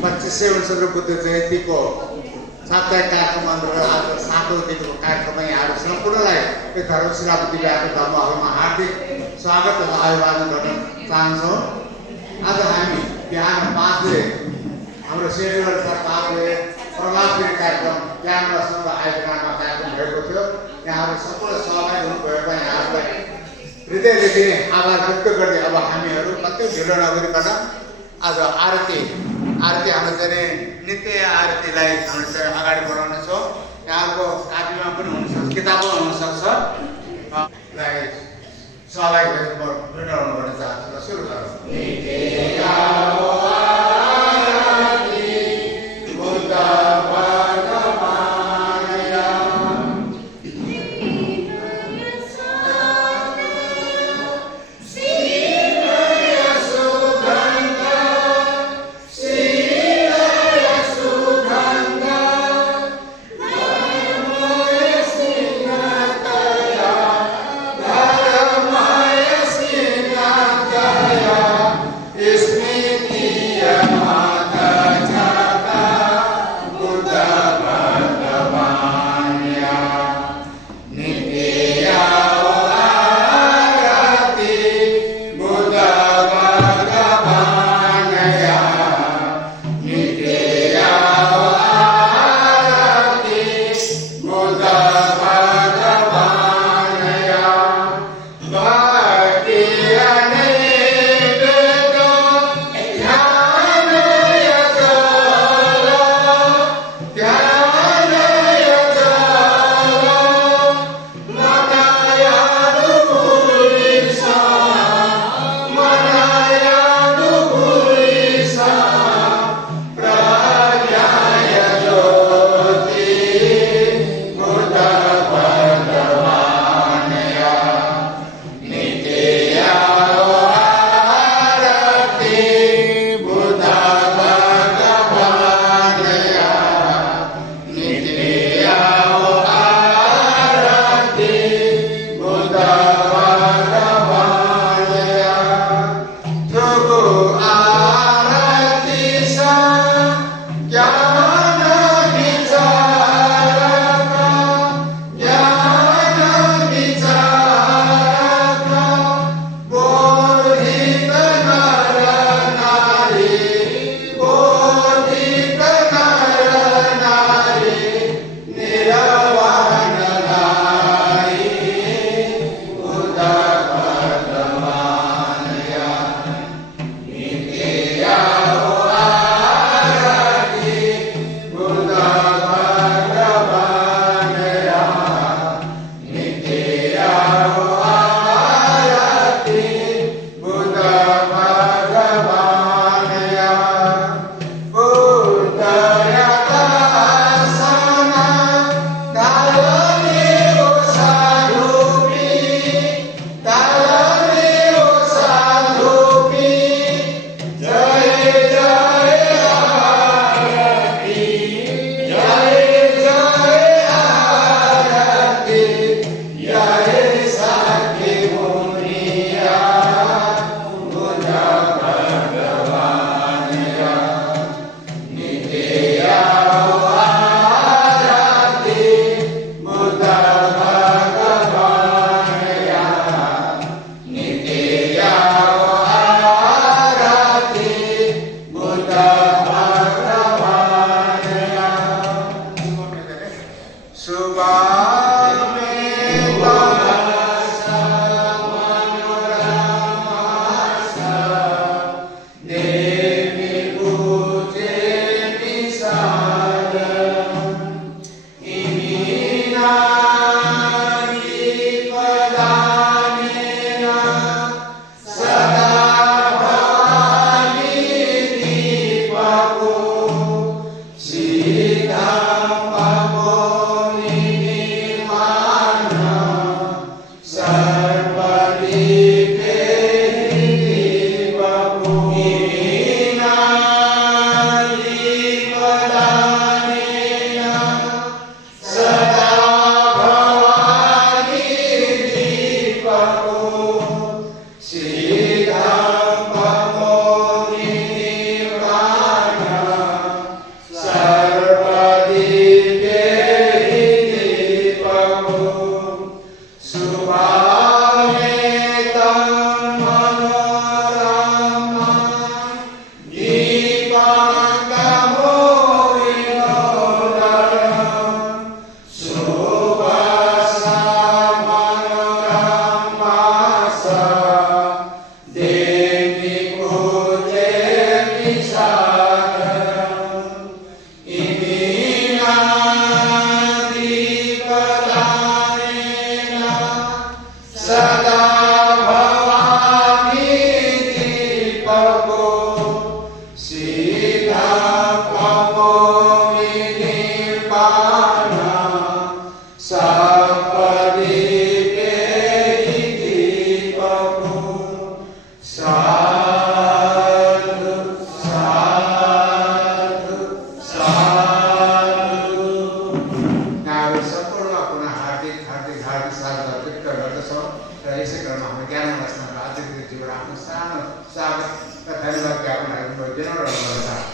2500 वर्षको बुद्ध जयन्तीको साप्ताहिक कार्यक्रम अन्तर्गत आज 7औं दिनको कार्यक्रममा यहाँहरू सम्पूर्णलाई यो धर्मशिला बुद्धिविहारको धर्महलमा हार्दिक स्वागत तथा अभिवादन गर्न चाहन्छौँ। आज हामी बिहान 5 बजे हाम्रो शेड्युल सरकारले प्रभावकारी कार्यक्रम क्यामेरा सङ्घ आयोजनामा कार्यक्रम भएको थियो। यहाँहरू सम्पूर्ण सहभागी हुनुभएकोमा यहाँहरूलाई हृदयदेखि नै आभार व्यक्त गर्दै अब हामीहरू कतै ढिलो नगरिकन आज आरती हाम्रो चाहिँ नित्य आरतीलाई हामीले चाहिँ अगाडि बढाउनेछौँ। यहाँको कापीमा पनि हुनसक्छ, किताबमा हुनसक्छ। सहभागी भएर बिउटाउनु गर्न चाहन्छु। र सुरु गरौँ।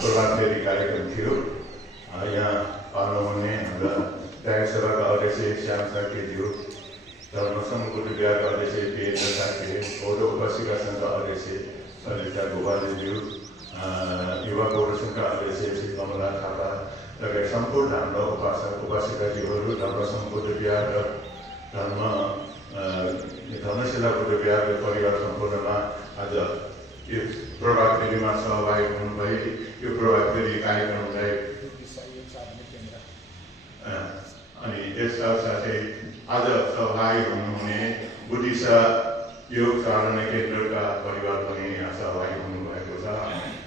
प्रभात फेरि कार्यक्रम थियो। यहाँ पाल्नुहुने हाम्रा गायक सभाका अध्यक्ष श्याम साकेज्यू, धर्म समूहको विभागका अध्यक्ष पेन्द्र साके, बौद्ध उपासिका सङ्घका अध्यक्ष सलिता गोपालज्यू, युवा पौरसङ्घका अध्यक्ष श्री कमला थापा लगायत सम्पूर्ण हाम्रा उपासक उपासिकाजीहरू, धर्म समूहको विभाग र धर्मशिला बुद्ध विहार परिवार सम्पूर्णमा आज यो प्रभात फेरीमा सहभागी हुनुभए। यो प्रभात फेरी कार्यक्रमलाई अनि यस साथसाथै आज सहभागी हुनुहुने बुद्धिसा योग साधना केन्द्रका परिवार पनि यहाँ सहभागी हुनुभएको छ।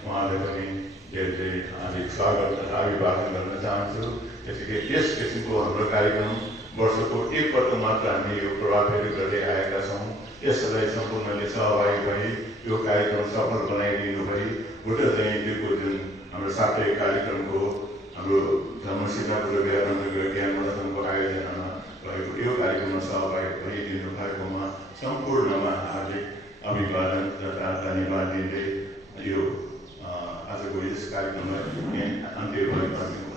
उहाँलाई पनि धेरै धेरै हार्दिक स्वागत तथा अभिवादन गर्न चाहन्छु। त्यसैले यस किसिमको हाम्रो कार्यक्रम वर्षको एकपल्ट मात्र हामी यो प्रभात फेरी गर्दै आएका छौँ। यसलाई सम्पूर्णले सहभागी भई यो कार्यक्रम सफल बनाइदिनु भई बुद्ध जयन्तीको जुन हाम्रो साप्ताहिक कार्यक्रमको हाम्रो धर्मशिला बुद्ध विहार ज्ञान मण्डलको आयोजनामा भएको यो कार्यक्रममा सहभागी भइदिनु भएकोमा सम्पूर्णमा हार्दिक अभिवादन तथा धन्यवाद दिँदै यो आजको यस कार्यक्रमलाई अन्त्य भएको